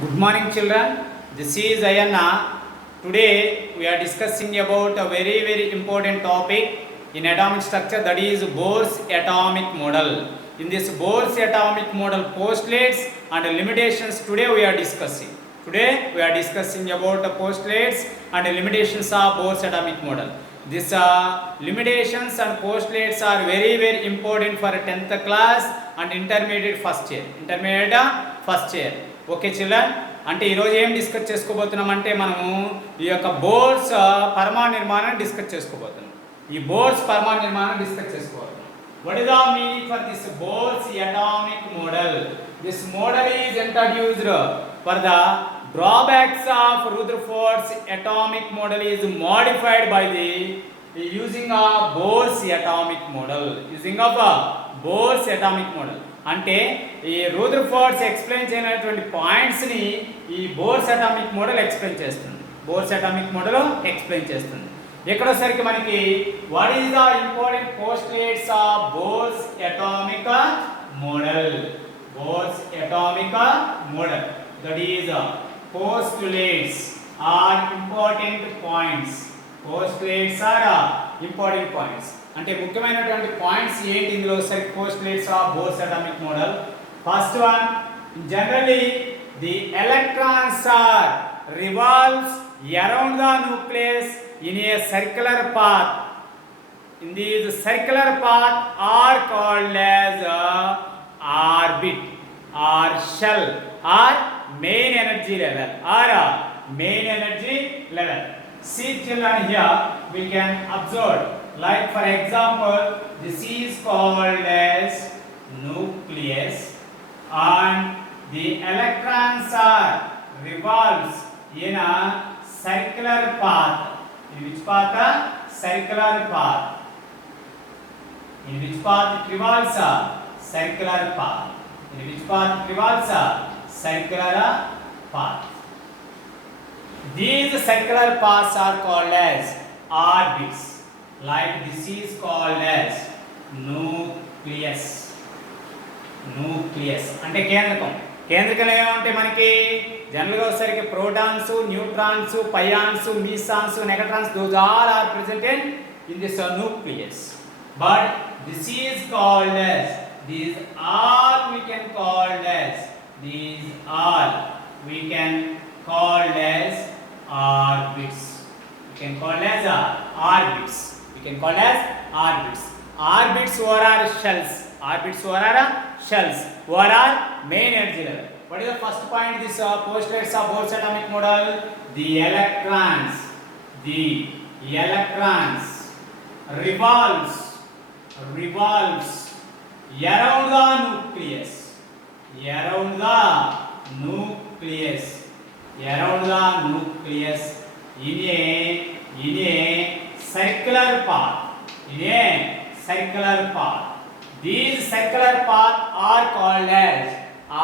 Good morning children, this is Ayanna. Today we are discussing about a very important topic in atomic structure, that is Bohr's atomic model. In this Bohr's atomic model postulates and limitations today we are discussing. Today we are discussing about the postulates and limitations of Bohr's atomic model. These limitations and postulates are very important for 10th class and intermediate first year. Okay children, అంటే ఈరోజు ఏం discuss చేసుకోబోతున్నాం అంటే మనము ఈ యొక్క bores పరమాణు నిర్మాణాన్ని డిస్కస్ చేసుకోబోతున్నాం. ఈ బోర్స్ పరమాణు నిర్మాణాన్ని డిస్కస్ చేసుకోబోతున్నాం. What is the meaning for this Bohr's atomic model? This model is introduced for the drawbacks of Rutherford's atomic model is modified by the using a Bohr's atomic model. Using of Bohr's atomic model అంటే ఈ Rutherford's explain చేయనటువంటి పాయింట్స్ని ఈ Bohr's atomic model explain చేస్తుంది. Bohr's atomic model explain చేస్తుంది. ఎక్కడోసరికి మనకి what is the important postulates of Bohr's atomic model? Bohr's atomic model, that is postulates are important points. Postulates are important points అంటే ముఖ్యమైనటువంటి points ఏంటి ఇందులో సరికి postulates of Bohr's atomic model? First one, generally the electrons are revolves around the nucleus in a circular path. In these circular path are called as orbit or shell or main energy level or main energy level. See children, here we can observe, like for example, this is called as nucleus and the electrons are revolves in a circular path. In which path? Circular path. In which path it revolves? Circular path. In which path it revolves? Circular path. These circular paths are called as orbits. Like this is called as nucleus. Nucleus అంటే కేంద్రకం. కేంద్రకం ఏమంటే మనకి జనరల్గా వచ్చేసరికి protons, neutrons, pions, mesons, negatrons, those all are presented in this nucleus. But this is called as, these all we can call as, these all we can call as orbits. We can call as orbits. We can call as orbits. Orbits or are shells. Orbits or are shells. What are main energy level? What is the first point? This postulates of Bohr's atomic model. The electrons revolves around the nucleus. Around the nucleus in a circular path. In a circular path. These circular paths are called as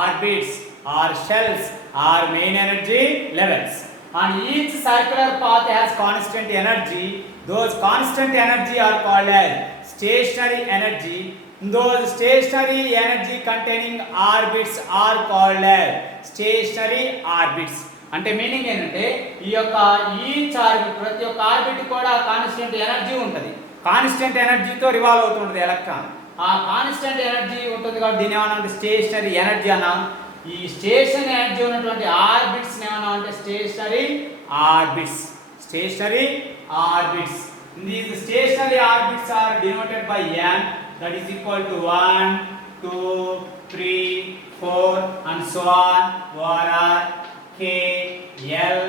orbits or shells or main energy levels. And each circular path has constant energy. Those constant energy are called as stationary energy. Those stationary energy containing orbits are called as stationary orbits. అంటే meaning ఏంటంటే ఈ యొక్క each orbit, ప్రతి ఒక్క orbit కూడా constant energy ఉంటుంది. Constant ఎనర్జీతో revolve అవుతుంటుంది ఎలక్ట్రాన్. ఆ కాన్స్టెంట్ ఎనర్జీ ఉంటుంది కాబట్టి దీని ఏమన్నా అంటే స్టేషనరీ ఎనర్జీ అన్నాం. ఈ స్టేషనరీ ఎనర్జీ ఉన్నటువంటి ఆర్బిట్స్ ఏమన్నా అంటే stationary orbits. Stationary orbits. These stationary orbits are denoted by n, that is equal to 1, 2, 3, 4 and so on, or K, L,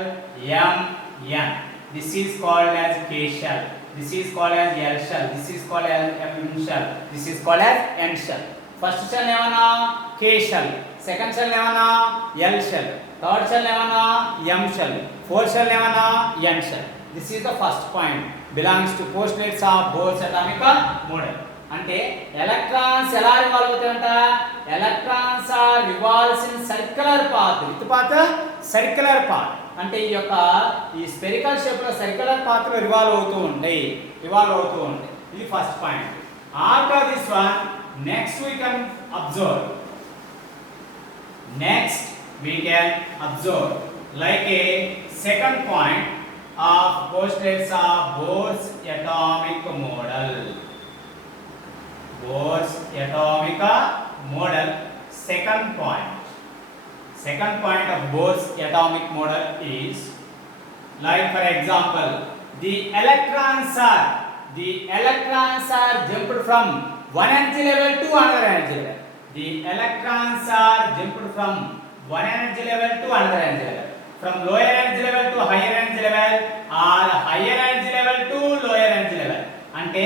M, N. This is called as K shell. This is called as L shell. This is called as M shell. This is called as N shell. First shell ఏమన్నా K shell. Second shell ఏమన్నా L shell. Third shell ఏమన్నా M shell. Fourth shell ఏమన్నా N shell. This is the first point. Belongs to postulates of Bohr's atomic model. అంటే electrons ఎలా revolve అవుతాయంట? Electrons are revolves in circular path. With path circular path అంటే ఈ యొక్క ఈ spherical shape లో circular path లో రివాల్వ్ అవుతూ ఉంటాయి. ఇది first point. After this one next we can observe. Next we can observe. Like a second point of postulates of Bohr's atomic model. Bohr's atomic model. Second point. Second point of Bohr's atomic model is, like for example, the electrons are jumped from one energy level to another energy level. The electrons are jumped from one energy level to another energy level. From lower energy level to higher energy level or higher energy level to lower energy level. అంటే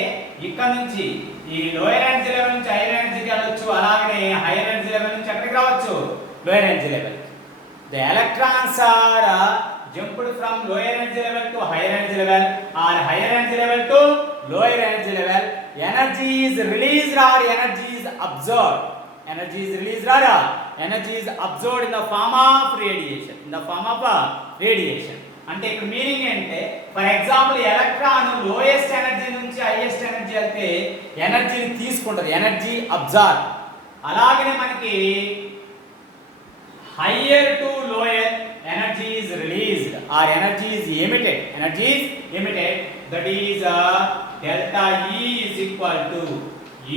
ఇక్కడ నుంచి ఈ lower energy level నుంచి hire ఎనర్జీకి వెళ్ళొచ్చు, అలాగే hire energy level నుంచి ఎక్కడికి రావచ్చు, lower energy level. The electrons are jumped from lower energy level to higher energy level or higher energy level to lower energy level. Energy is released or energy is absorbed. Energy is released or energy is absorbed in the form of radiation. In the form of radiation. అంటే ఇక్కడ meaning ఏంటంటే, for example electron lowest energy నుంచి highest energy వెళ్తే ఎనర్జీని తీసుకుంటుంది, energy absorb. అలాగనే మనకి higher to lower energy is released or energy is emitted. Energy is emitted, that is delta E is equal to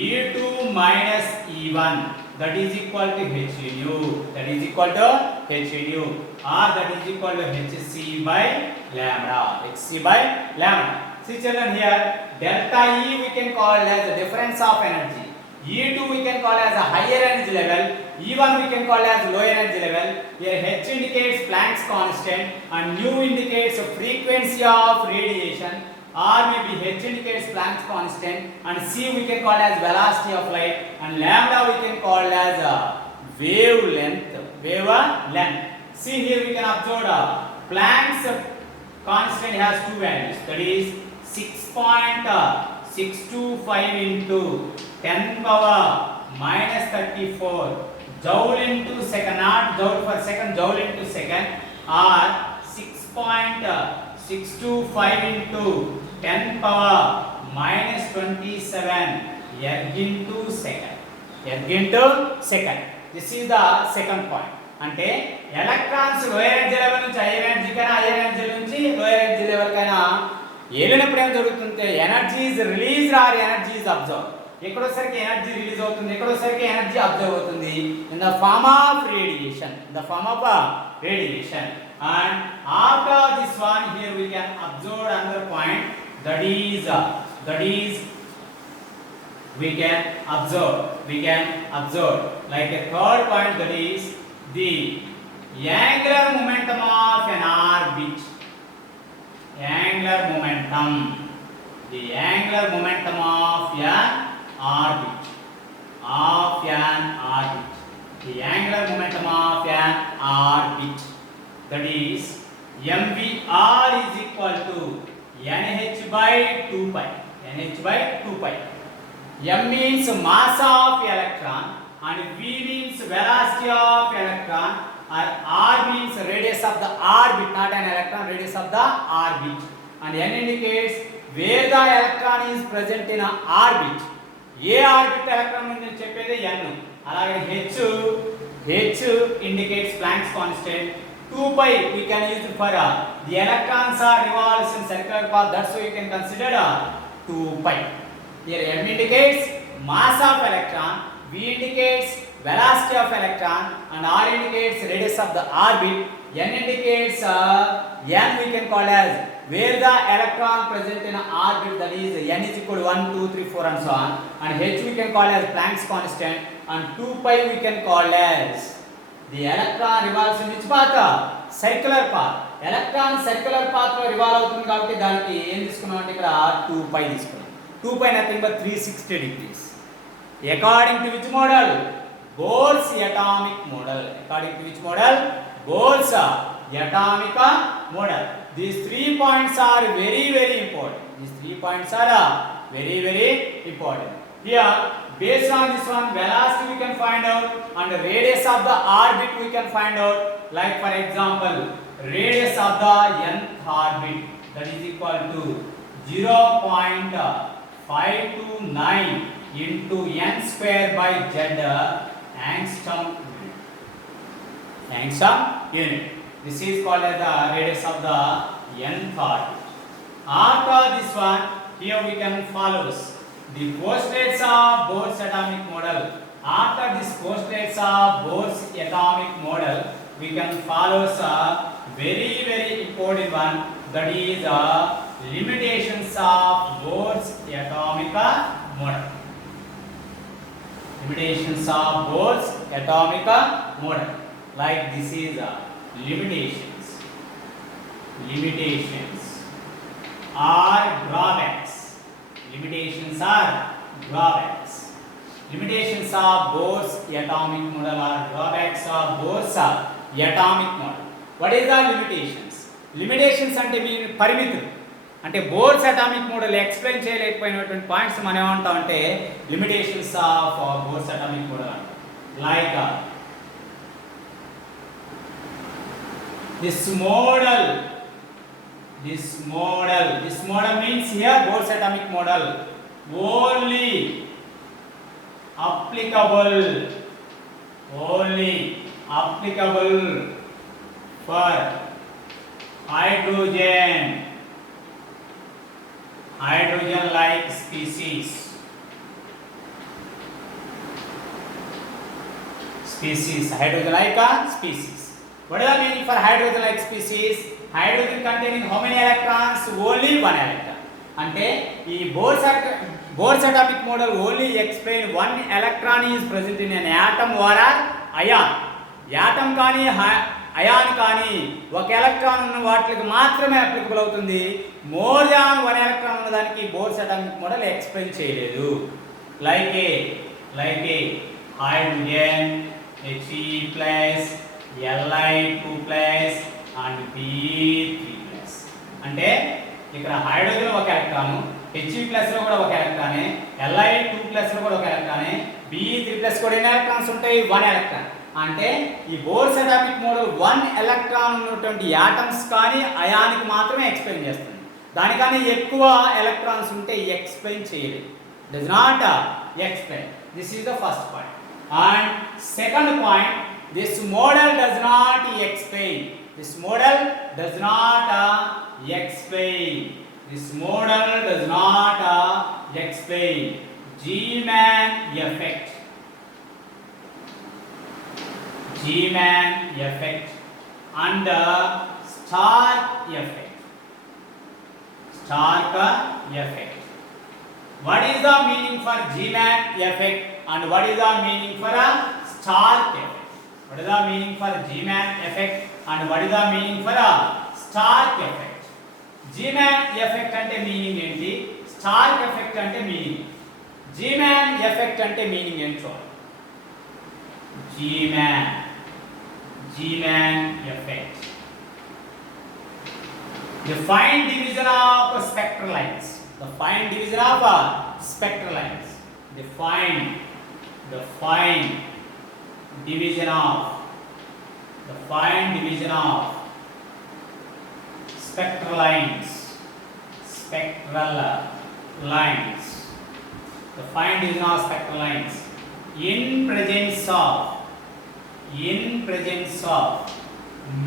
E2 minus E1, that is equal to h nu, that is equal to h nu, or that is equal to hc by lambda, hc by lambda. See children, here delta E we can call as the difference of energy, E2 we can call as a higher energy level, E1 we can call as lower energy level. Here h indicates Planck's constant and nu indicates the frequency of radiation, or maybe h indicates Planck's constant and c we can call as velocity of light, and lambda we can call as wavelength. See here we can observe Planck's constant has two values, that is 6.625 into 10 power minus 34 joule into second, not joule per second, joule into second, or 6.625 into 10 power minus 27 erg into second. Erg into second. This is the second point. అంటే electrons lower energy level నుంచి higher energy కైనా, higher energy నుంచి lower energy level కైనా ఏలినప్పుడు ఏం జరుగుతుంటే energy is release or energy is observe. ఎక్కడోసరికి energy release అవుతుంది, ఎక్కడోసరికి ఎనర్జీ అబ్జర్వ్ అవుతుంది, in the form of radiation, in the form of radiation. And after this one here we can observe another point, that is we can observe like a third point, that is the angular momentum of an orbit. Angular momentum, the angular momentum of an orbit, the angular momentum of an orbit, that is mvr is equal to nh by 2 pi. M means mass of electron and v means velocity of electron, or r means radius of the orbit, not an electron, radius of the orbit, and n indicates where the electron is present in an orbit. A orbit electron ఉంది అని చెప్పేది n. అలాగే h indicates Planck's constant. 2 pi we can use for the electrons are revolves in circular path, that's why you can consider 2 pi. Here m indicates mass of electron, v indicates velocity of electron, and r indicates radius of the orbit. N indicates n we can call as where the electron present in an orbit, that is n is equal to 1, 2, 3, 4 and so on, and h we can call as Planck's constant, and 2 pi we can call as the electron revolves in which path, circular path. Electron circular path లో revolve అవుతుంది కాబట్టి దానికి ఏం తీసుకున్నాం అంటే ఇక్కడ 2 pi తీసుకున్నాం. 2 pi nothing but 360 degrees. According to which model? Bohr's atomic model. According to which model? Bohr's atomic model. These 3 points are very important. These 3 points are very important. Here, based on this one, velocity we can find out, and the radius of the orbit we can find out. Like for example, radius of the nth orbit, that is equal to 0.529 into n square by z angstrom. angstrom unit. This is called as the radius of the nth orbit. After this one, here we can follow the postulates of Bohr's atomic model. After this postulates of Bohr's atomic model, we can follow a very important one, that is limitations of Bohr's atomic model. Limitations of Bohr's atomic model. Like this is limitations are drawbacks. Limitations are drawbacks. Limitations of Bohr's atomic model are drawbacks of Bohr's atomic model. What is the limitations? Limitations అంటే mean పరిమితులు. అంటే Bohr's atomic model explain చేయలేకపోయినటువంటి points మనం ఏమంటాం అంటే limitations of Bohr's atomic model అంటాం. Like this model means here Bohr's atomic model only applicable for hydrogen like species. Hydrogen like species. What is the meaning for hydrogen like species? Hydrogen containing how many electrons? Only one electron. అంటే ఈ Bohr's atomic model only explain one electron is present in an atom or ion. Atom కానీ ion కానీ ఒక electron ఉన్న వాటికి మాత్రమే applicable అవుతుంది. More than one electron ఉన్న దానికి Bohr's atomic model ఎక్స్ప్లెయిన్ చేయలేదు. Like A hydrogen He+, Li2+ and Be3+. అంటే ఇక్కడ హైడ్రోజన్ ఒక ఎలక్ట్రాన్, He+ లో కూడా ఒక ఎలక్ట్రానే, Li2+ లో కూడా ఒక ఎలక్ట్రానే, Be3+ కూడా ఎన్ని ఎలక్ట్రాన్స్ ఉంటాయి? 1 ఎలక్ట్రాన్. అంటే ఈ Bohr's atomic model 1 ఎలక్ట్రాన్ ఉన్నటువంటి యాటమ్స్ కానీ అయానికి మాత్రమే ఎక్స్ప్లెయిన్ చేస్తుంది. దానికన్నా ఎక్కువ ఎలక్ట్రాన్స్ ఉంటే ఎక్స్ప్లెయిన్ చేయలేదు. Does not explain. This is the first point. And second point, this model does not explain. This model does not explain. This model does not explain G-man effect. G-man effect and Stark effect. Stark effect. What is the meaning for G-man effect and what is the meaning for a Stark effect? What is the meaning for G-man effect and what is the meaning for a Stark effect? G-man effect అంటే meaning ఏంటి? Stark effect అంటే meaning. G-man effect అంటే meaning ఏంటో? G-man effect. The fine division of spectral lines. The fine division of spectral lines. The fine division of spectral lines. The fine division of spectral lines in presence of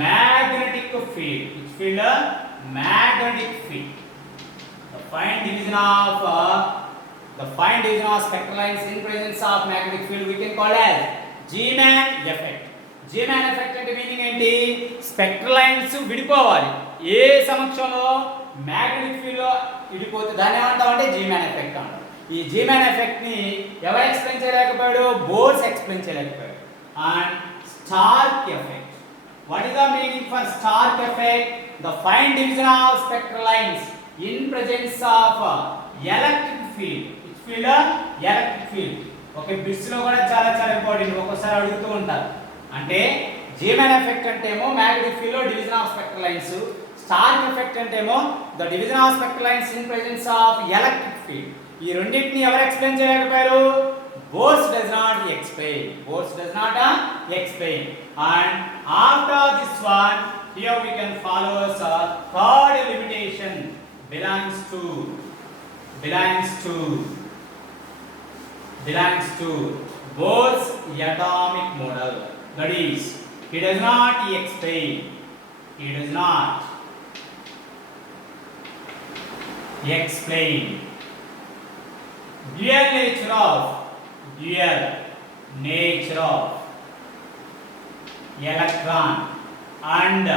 magnetic field. Which field? Magnetic field. The fine division of spectral lines in presence of magnetic field we can call as G-man effect. G-man effect అంటే meaning ఏంటి? Spectral lines విడిపోవాలి. ఏ సమక్షంలో magnetic field లో విడిపోతే దాన్ని ఏమంటాం అంటే G-man effect అంటాం. ఈ G-man effect ని ఎవరు ఎక్స్ప్లెయిన్ చేయలేకపోయాడు? బోర్స్ ఎక్స్ప్లెయిన్ చేయలేకపోయాడు. And Stark effect. What is the meaning for Stark effect? The fine division of spectral lines in presence of electric field. Which field? Electric field. Okay, bits లో కూడా చాలా important, ఒక్కోసారి అడుగుతూ ఉంటారు. అంటే G-man effect అంటే ఏమో మ్యాగ్నెటిక్ ఫీల్డ్ లో division of spectral lines, Stark effect అంటే ఏమో the division of spectral lines in presence of electric field. ఈ రెండింటిని ఎవరు ఎక్స్ప్లెయిన్ చేయలేకపోయారు? Bohr's does not explain. And after this one, here we can follow a third limitation belongs to Bohr's atomic model. That is, He does not explain. He does not explain. Dual nature of electron and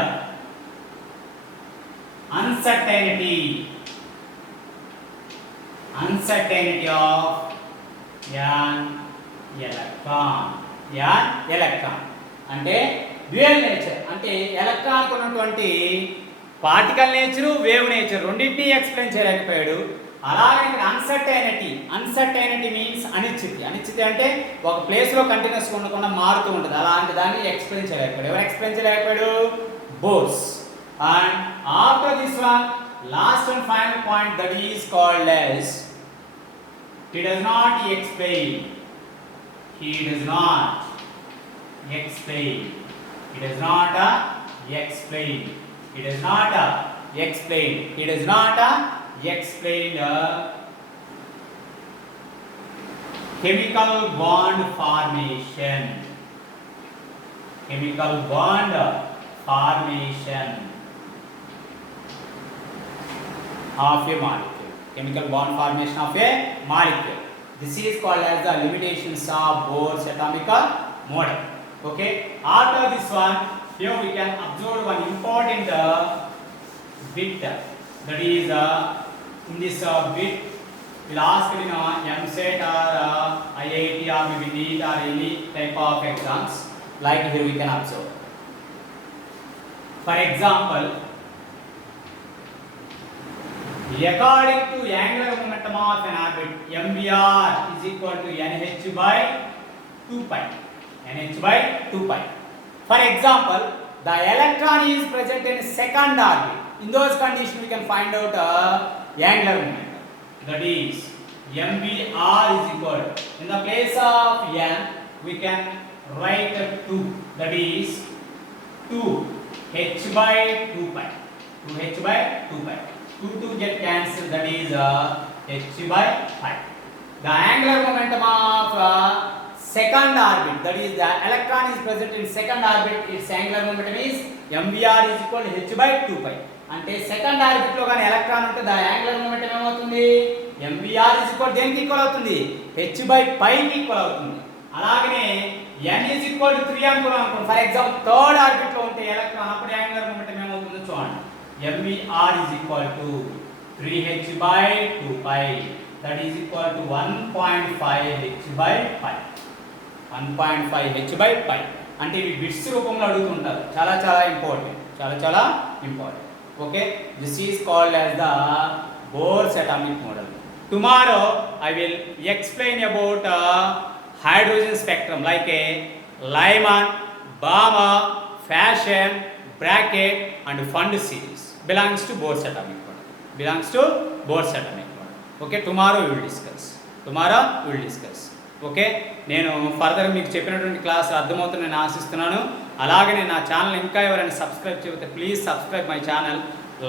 uncertainty of an electron అంటే dual nature అంటే electron ఉన్నటువంటి particle nature wave nature రెండింటినీ explain చేయలేకపోయాడు. అలాగే ఇక్కడ uncertainty means అనిశ్చితి అంటే ఒక ప్లేస్లో కంటిన్యూస్గా ఉండకుండా మారుతూ ఉంటుంది. అలాంటి దాన్ని ఎక్స్ప్లెయిన్ చేయలేకపోయాడు. ఎవరు ఎక్స్ప్లెయిన్ చేయలేకపోయాడు? Bohr's. And after this one last and final point that is called as he does not explain. He does not explain. He does not explain. He does not explain. He does not explain chemical bond formation. Chemical bond formation of a molecule. Chemical bond formation of a molecule. This is called as the limitations of Bohr's atomic model. Okay. After this one, here we can observe one important bit. That is in this bit, we'll ask in MSET or IIT or maybe NEET or any type of exams. Like here we can observe. For example, according to angular momentum of an orbit, mvr is equal to nh by 2 pi. nh by 2 pi. For example, the electron is present in second orbit. In those conditions, we can find out angular momentum. That is, mvr is equal to, in the place of n, we can write 2. That is 2h by 2 pi. 2h by 2 pi. 2 get cancelled. That is h by pi. The angular momentum of second orbit, that is the electron is present in second orbit, its angular momentum is mvr is equal to h by 2 pi. అంటే second orbit లో కానీ electron ఉంటే దాని angular momentum ఏమవుతుంది? mvr is equal దేనికి equal అవుతుంది? h by pi కి equal అవుతుంది. అలాగనే n is equal to 3 అనుకున్నాం. ఫర్ ఎగ్జాంపుల్ థర్డ్ ఆర్బిట్ లో ఉంటే ఎలక్ట్రాన్ అప్పుడు యాంగులర్ మొమెంటం ఏమవుతుందో చూడండి. mvr is equal to 3h by 2 pi. That is equal to 1.5h by pi. 1.5h by pi. అంటే ఇవి బిట్స్ రూపంలో అడుగుతుంటారు. చాలా important. Okay, this is called as the Bohr's atomic model. Tomorrow I will explain about hydrogen spectrum like a Lyman, Balmer, Fashion, Brackett and Fund series belongs to Bohr's atomic model. Okay, tomorrow we will discuss. Okay, నేను further మీకు చెప్పినటువంటి class అర్థమవుతుందని నేను ఆశిస్తున్నాను. అలాగే నా channel ఇంకా ఎవరైనా సబ్స్క్రైబ్ చేయకపోతే please subscribe my channel,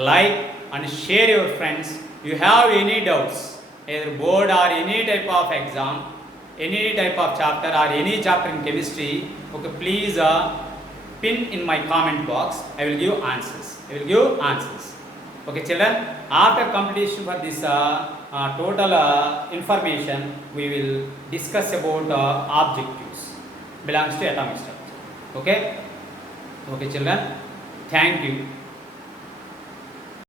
like and share your friends. You have any doubts either board or any type of exam, any type of chapter or any chapter in chemistry, okay, please pin in my comment box. I will give answers. Okay children, after completion for this total information, we will discuss about objectives belongs to atomic structure. Okay children, thank you.